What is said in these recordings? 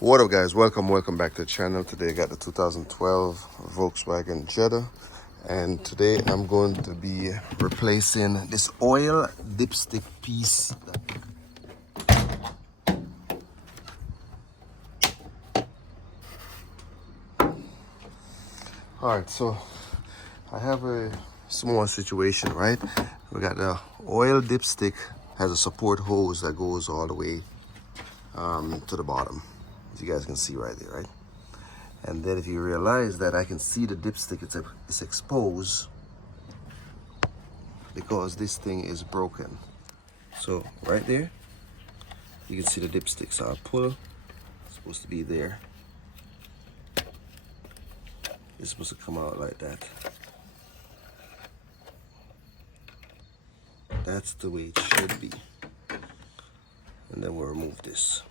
What up, guys? Welcome back to the channel. Today I got the 2012 Volkswagen Jetta, and today I'm going to be replacing this oil dipstick piece. Alright, so I have a small situation, right? We got the oil dipstick, has a support hose that goes all the way to the bottom, as you guys can see right there, right? And then if you realize that I can see the dipstick, it's exposed because this thing is broken. So right there, you can see the dipstick. So I'll pull, it's supposed to be there. It's supposed to come out like that. That's the way it should be. And then we'll remove this.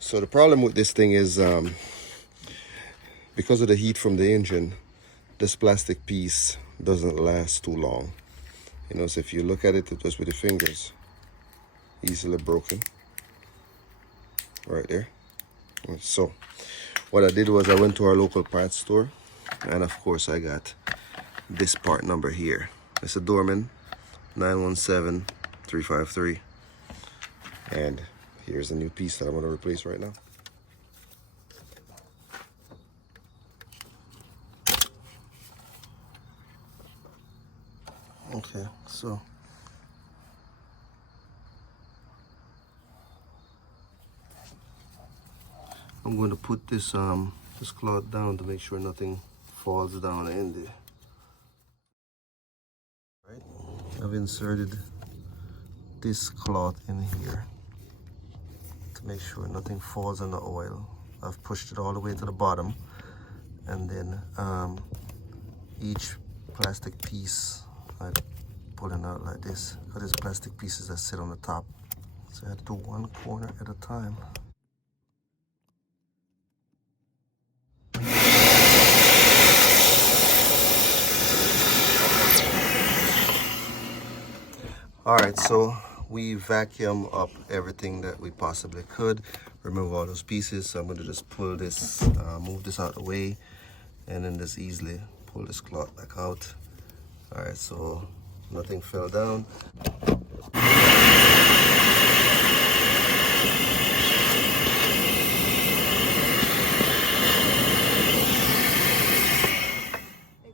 So the problem with this thing is because of the heat from the engine, this plastic piece doesn't last too long. You know, so if you look at it just with your fingers, easily broken. Right there. So what I did was I went to our local parts store, and of course I got this part number here. It's a Dorman 917353. And here's a new piece that I'm going to replace right now. Okay, so I'm going to put this this cloth down to make sure nothing falls down in there. Right, I've inserted this cloth in here to make sure nothing falls in the oil. I've pushed it all the way to the bottom, and then each plastic piece I pull it out like this, because there's plastic pieces that sit on the top. So I have to do one corner at a time. All right, so we vacuum up everything that we possibly could, remove all those pieces. So I'm going to just pull this, move this out of the way, and then just easily pull this cloth back out. All right, so nothing fell down. You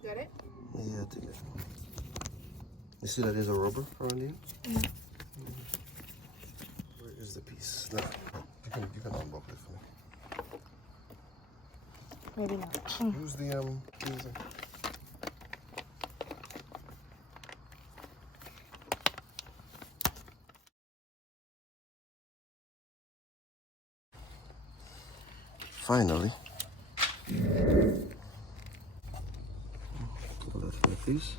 got it? Yeah, I think it. You see that there's a rubber around here? Mm-hmm. Where is the piece? No, you can unbuckle it for me. Maybe not. Use the tweezer. Finally. Pull that like this.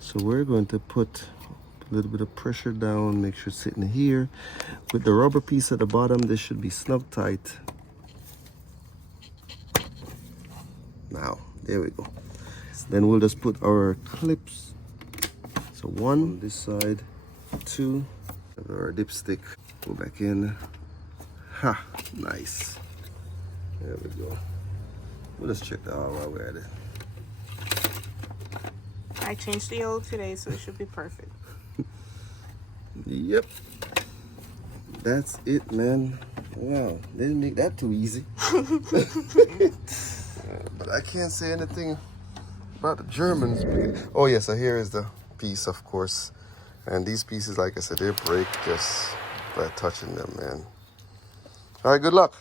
So we're going to put a little bit of pressure down, make sure it's sitting here. With the rubber piece at the bottom, this should be snug tight. Now, there we go. Then we'll just put our clips. So one on this side, two, our dipstick, go back in. Ha, nice. There we go. We'll just check that out while we're at it. I changed the oil today, so it should be perfect. Yep. That's it, man. Wow, they didn't make that too easy. But I can't say anything about the Germans. Oh yeah, so here is the piece, of course. And these pieces, like I said, they break just by touching them, man. All right, good luck.